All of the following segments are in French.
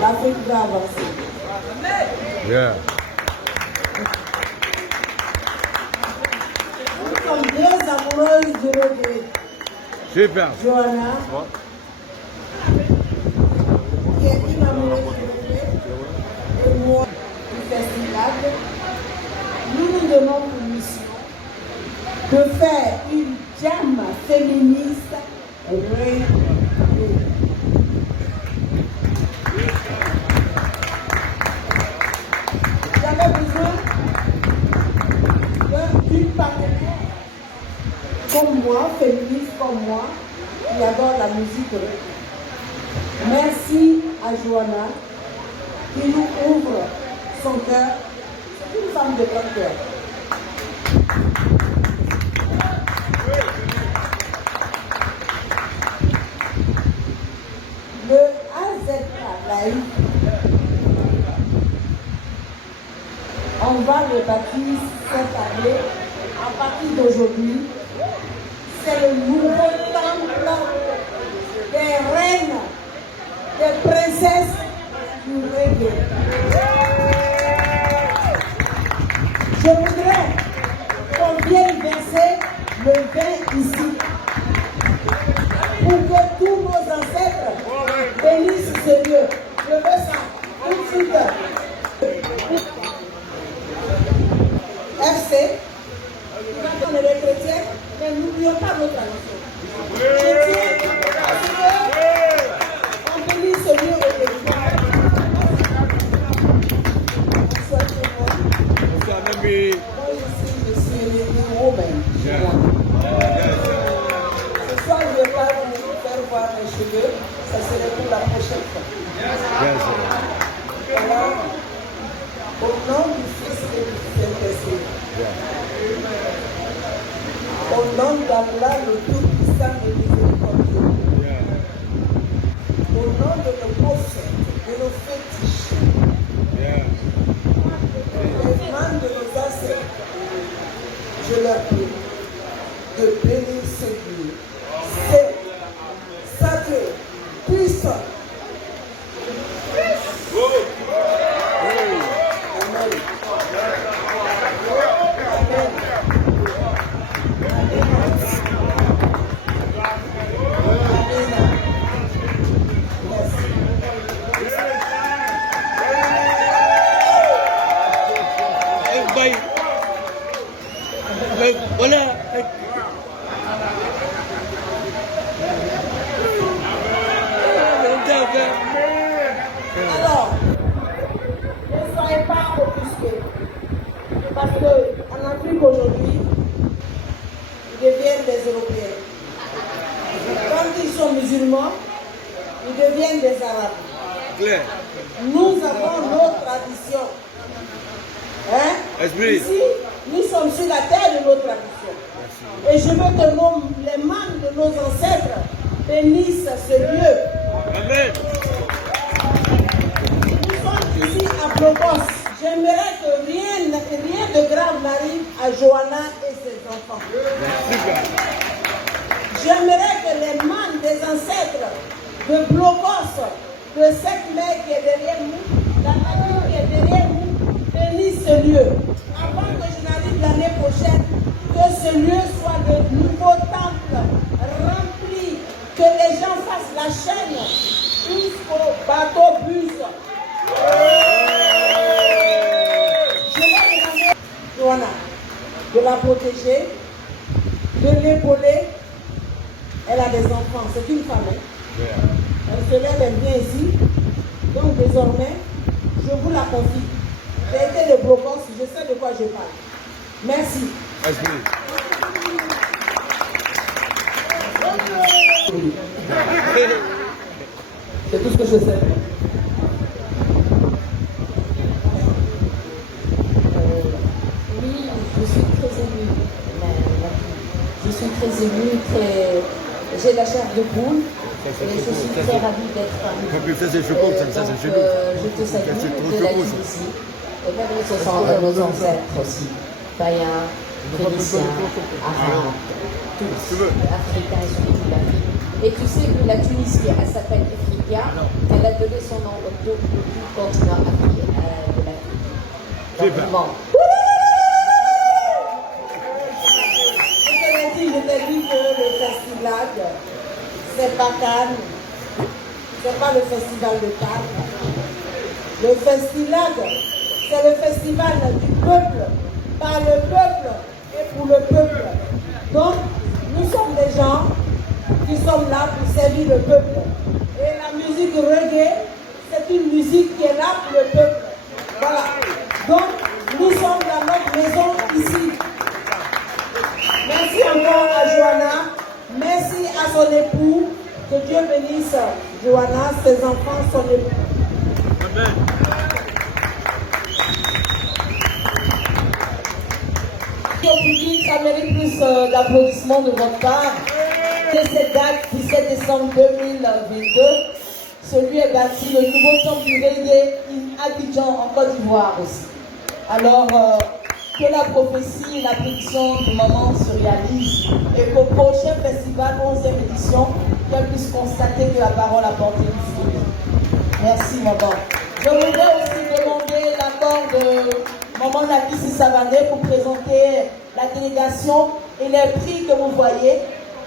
l'Afrique va avancer. Yeah. Nous sommes deux amoureuses de reggae. Super. Johanna, qui est une amoureuse de reggae, et moi, du festival. Nous nous donnons pour mission de faire une jam féministe reggae. J'avais besoin d'une partenaire comme moi, féministe comme moi, qui adore la musique reggae. Merci à Johanna qui nous ouvre son cœur. C'est une femme de grand cœur. Le AZK Live, on va le bâtir cette année, à partir d'aujourd'hui. C'est le nouveau temple des reines, des princesses du reggae. Je voudrais qu'on vienne verser le vin ici pour que tous nos ancêtres bénissent ce lieu. Je veux ça tout de suite. FC, on est des chrétiens, mais n'oublions pas notre nation. Chrétiens, parce qu'on bénit ce lieu aujourd'hui. Moi, je suis romaine. Ce soir, je ne vais pas vous faire voir mes cheveux, ça serait pour la prochaine fois. Voilà. Au nom du Fils et du Saint-Esprit. Au nom d'Allah, le Tout-Puissant et Miséricordieux. Au nom de nos prophètes, de nos fétiches, les mains de nos ancêtres, je leur prie de bénir ce lieu. C'est sacré, puissant. Voilà. Alors, ne soyez pas offusqués. Parce qu'en Afrique aujourd'hui, ils deviennent des Européens. Quand ils sont musulmans, ils deviennent des Arabes. Claire. Nous avons nos traditions. Hein? Esprit. Ici, nous sommes sur la terre de nos traditions. Et je veux que les mains de nos ancêtres bénissent ce lieu. Amen. Nous sommes ici à Blogos. J'aimerais que rien de grave n'arrive à Johanna et ses enfants. Super. J'aimerais que les mains des ancêtres de Blogos, de cette mère qui est derrière nous, la famille qui est derrière nous, bénissent ce lieu. Avant que je n'arrive l'année prochaine, que ce lieu soit le nouveau temple rempli, que les gens fassent la chaîne jusqu'au bateau bus. Je vais demander à Johanna de la protéger, de l'épauler. Elle a des enfants, c'est une femme. Elle se lève, elle vient ici. Donc désormais, je vous la confie. J'ai été de Blogos, je sais de quoi je parle. Merci. Esprit. C'est tout ce que je sais. Oui, je suis très émue. Je suis très émue, j'ai la chair de poule et je suis très ravie d'être parmi vous. Ça c'est chez nous, ça c'est chez nous. Je te salue de la Tunisie. Et même ce sont nos ancêtres aussi. Païens, Phéniciens, Arabes, tous, Africains et surtout l'Afrique. Et tu sais que la Tunisie, elle s'appelle Africa, elle a donné son nom au tout continent africain de l'Afrique. Donc, Je t'ai dit que le festival, c'est pas Cannes, c'est pas le festival de Cannes. Le festival, c'est le festival du peuple, par le peuple et pour le peuple. Donc, nous sommes des gens qui sommes là pour servir le peuple. Et la musique reggae, c'est une musique qui est là pour le peuple. Voilà. Donc, nous sommes dans notre maison ici. Merci encore à Joanna. Merci à son époux. Que Dieu bénisse Joanna, ses enfants, son époux. Amen. Au public, ça mérite plus d'applaudissements de votre part. Que cette date, 17 décembre 2022, celui est bâti le nouveau temple du reggae in Abidjan, en Côte d'Ivoire aussi. Alors, que la prophétie et la prédiction du moment se réalisent et qu'au prochain festival, 11e édition, qu'elle puisse constater que la parole a porté du fruit. Merci, maman. Je voudrais aussi demander l'accord de maman Nakissi Savané pour présenter la délégation et les prix que vous voyez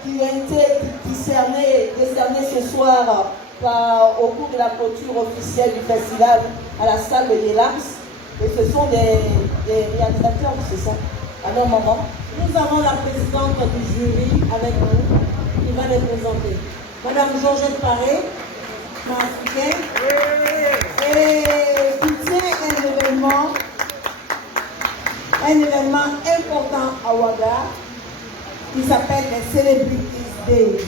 qui ont été décernés ce soir au cours de la clôture officielle du festival à la salle de Yelams. Et ce sont des réalisateurs, c'est ça? Alors, maman, nous avons la présidente du jury avec nous qui va les présenter. Madame Georgette Paré, africaine, et qui tient un événement important à Ouaga qui s'appelle les Celebrities Days.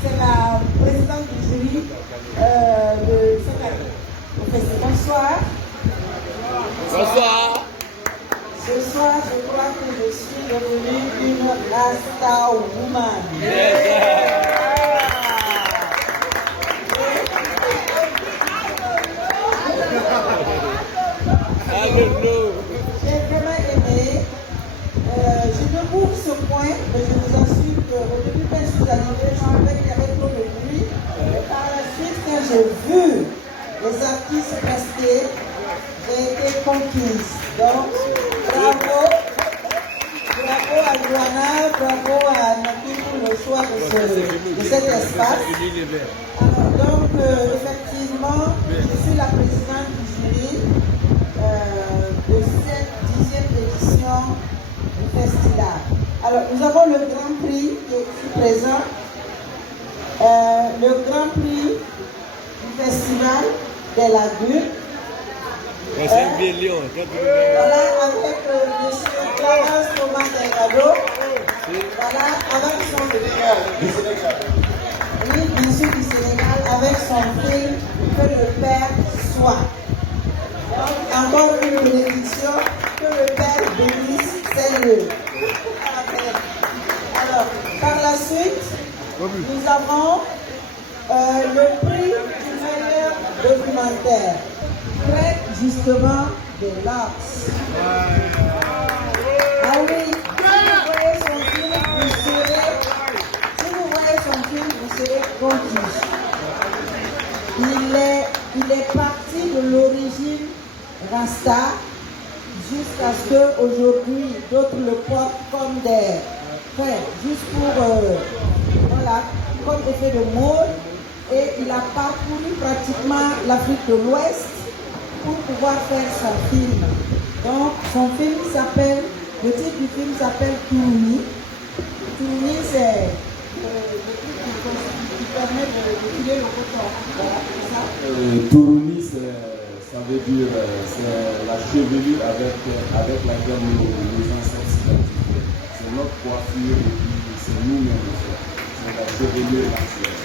C'est la présidente du jury de cette année. Bonsoir. Bonsoir. Ce soir, je crois que je suis devenue une Rasta woman. J'ai vraiment aimé. Je ne m'ouvre ce point, mais je vous assure qu'au début, quand je suis arrivée, je savais qu'il y avait trop de bruit. Et par la suite, quand j'ai vu les artistes rester, j'ai été conquise. Donc, bravo à Joanna, bravo à Naki pour le choix de cet espace. Alors, donc, effectivement, je suis la présidente du jury de cette 10e édition du festival. Alors, nous avons le Grand Prix qui est ici présent. Le Grand Prix du festival des Lagunes. C'est 1 million. Voilà, avec M. Clarence Thomas Delgado. Voilà, avec son du Sénégal. Oui, bien sûr du Sénégal, avec son film Que le Père soit. Donc, encore une bénédiction, que le Père bénisse ces lieux. Alors, par la suite, nous avons le prix du meilleur documentaire. Près justement de l'art. Ah oui, si vous voyez son film, vous serez conquis. Il est parti de l'origine Rasta jusqu'à ce qu'aujourd'hui d'autres le portent comme des frères, juste pour voilà, comme effet de mode. Et il a parcouru pratiquement l'Afrique de l'Ouest pour pouvoir faire son film. Donc, son film s'appelle, le titre du film s'appelle Tourouni. Tourouni, c'est le truc qui permet de filer le coton. Voilà, c'est ça. Tourouni, ça veut dire, c'est la chevelure avec laquelle nos ancêtres s'identifiaient. C'est notre coiffure et puis c'est nous-mêmes. C'est la chevelure ancienne.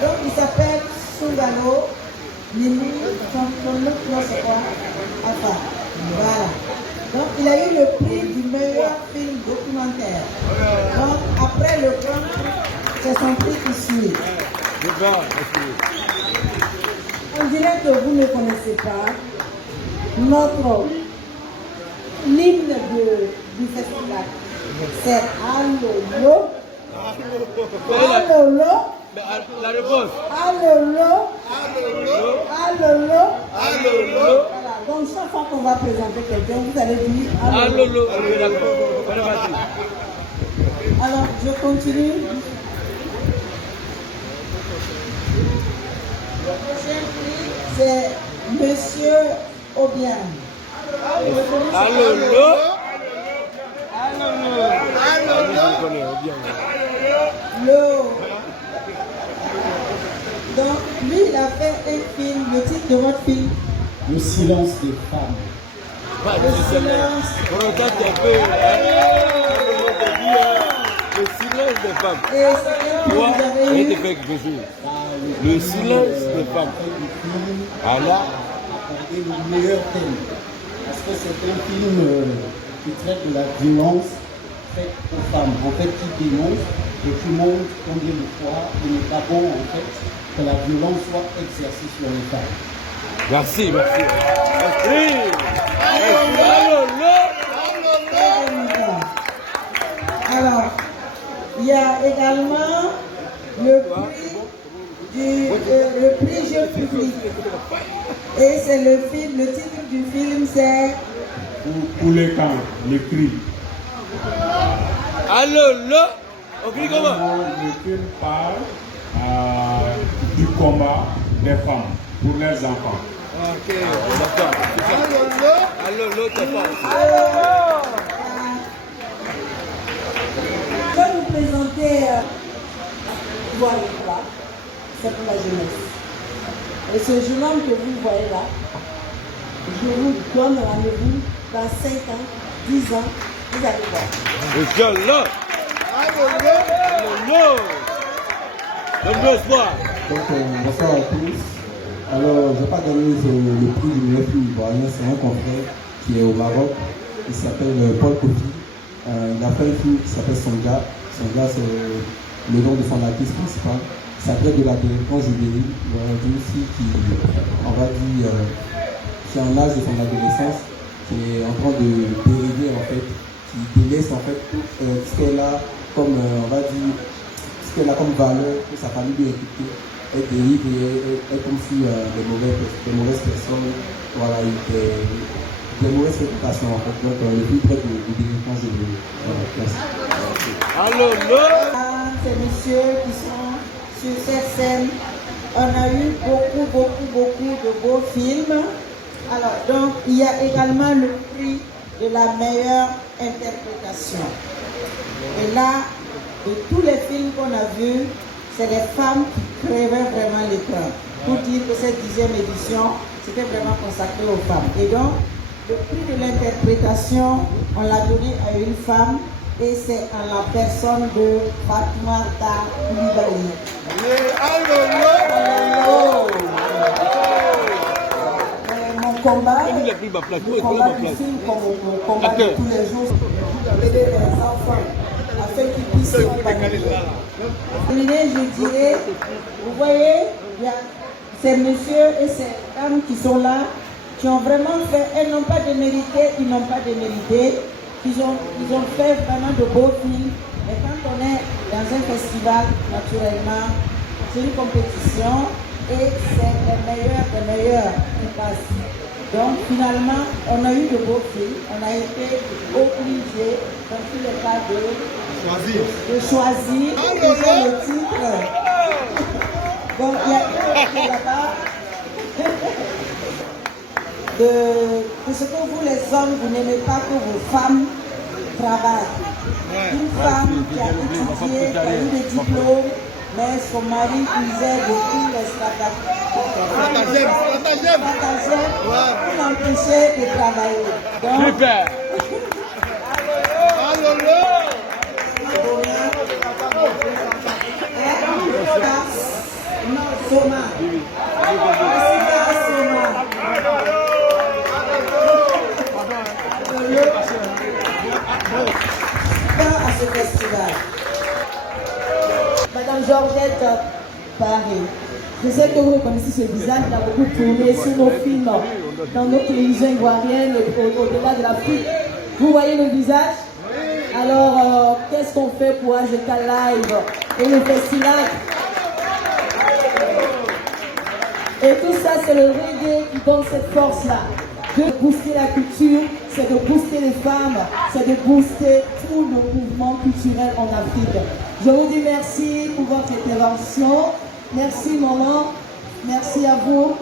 Donc il s'appelle Sungalo Nimi, son nom c'est quoi? Enfin, voilà. Donc il a eu le prix du meilleur film documentaire. Donc après le grand prix, c'est son prix qui suit. On dirait que vous ne connaissez pas notre l'hymne du festival. C'est Alolo. Alolo. La réponse. Alolo. Alolo. Alolo. Voilà. Donc chaque fois qu'on va présenter quelqu'un, vous allez dire Alolo. D'accord. Alors, je continue. Le prochain prix, c'est Monsieur Obien. Alolo. Donc, lui, il a fait un film, le titre de votre film. Le silence des femmes. Le silence. Le silence des femmes. Et c'est un Toi, que vous avez je eu. te fais quelque chose. Le silence des femmes. Alors, Accordé le meilleur thème. Parce que c'est un film qui traite de la violence faite aux femmes. En fait, qui dénonce et qui montre combien de fois il n'est pas bon en fait que la violence soit exercée sur les femmes. merci. Alors, il y a également le prix jeu public. Et c'est le film, le titre du film c'est Pour les camps, les cris. Alolo. On crie comment? Le film parle du combat des femmes pour leurs enfants. Ok, d'accord. Alolo, t'es fort. Je vais vous présenter voilà, c'est pour la jeunesse. Et ce jeune homme que vous voyez là, je vous donne rendez-vous dans 5 ans, 10 ans, vous allez voir. Le jeune là. Alolo. Donne-nous espoir. Donc, bonsoir à tous. Alors, je n'ai pas gagné le prix du meilleur film ivoirien, c'est un confrère qui est au Maroc. Il s'appelle Paul Kofi. Il a fait un film qui s'appelle Sonja. Sonja, c'est le nom de son artiste principal. Ça traite de la délinquance juvénile. D'une fille qui, on va dire, qui est en âge de son adolescence, qui est en train de dériver en fait, qui délaisse en fait tout ce qu'elle a comme, on va dire, ce qu'elle a comme valeur que sa famille lui a inculqué. Elle dérive et elle tombe sur des mauvaises personnes, voilà, des mauvaises réputations en fait. Donc le plus près de délinquance juvénile. Voilà, merci. Alolo. Ces messieurs qui sont sur cette scène, on a eu beaucoup de beaux films. Alors, donc, il y a également le prix de la meilleure interprétation. Et là, de tous les films qu'on a vus, c'est des femmes qui créaient vraiment l'écran. Pour dire que cette 10e édition, c'était vraiment consacré aux femmes. Et donc, le prix de l'interprétation, on l'a donné à une femme, et c'est en la personne de Fatoumata Koulibaly. Mon combat, le combat du film, comme mon combat de tous les jours, c'est d'aider les enfants afin qu'ils puissent s'épanouir. Je dirais, vous voyez, il y a ces messieurs et ces dames qui sont là, qui ont vraiment fait, elles n'ont pas démérité, ils n'ont pas démérité. Ils ont fait vraiment de beaux films. Et quand on est dans un festival, naturellement, c'est une compétition et c'est les meilleurs qui passent. Donc finalement, on a eu de beaux films. On a été obligés, dans tous les cas, de choisir déjà le titre. Donc il y a là-bas. De ce que vous les hommes, vous n'aimez pas que vos femmes travaillent. Une femme qui a étudié, qui a eu des diplômes, mais son mari usait de tous les stratagèmes pour l'empêcher de travailler. Donc, Super. à ce festival. Madame Georgette Paris, je sais que vous reconnaissez ce visage, il a beaucoup tourné sur nos films, dans nos télévisions ivoiriennes, au-delà de l'Afrique. Vous voyez le visage? qu'on fait pour AGK Live et le festival. Et tout ça, c'est le reggae qui donne cette force-là. De booster la culture, c'est de booster les femmes, c'est de booster tout le mouvement culturel en Afrique. Je vous dis merci pour votre intervention. Merci maman, merci à vous.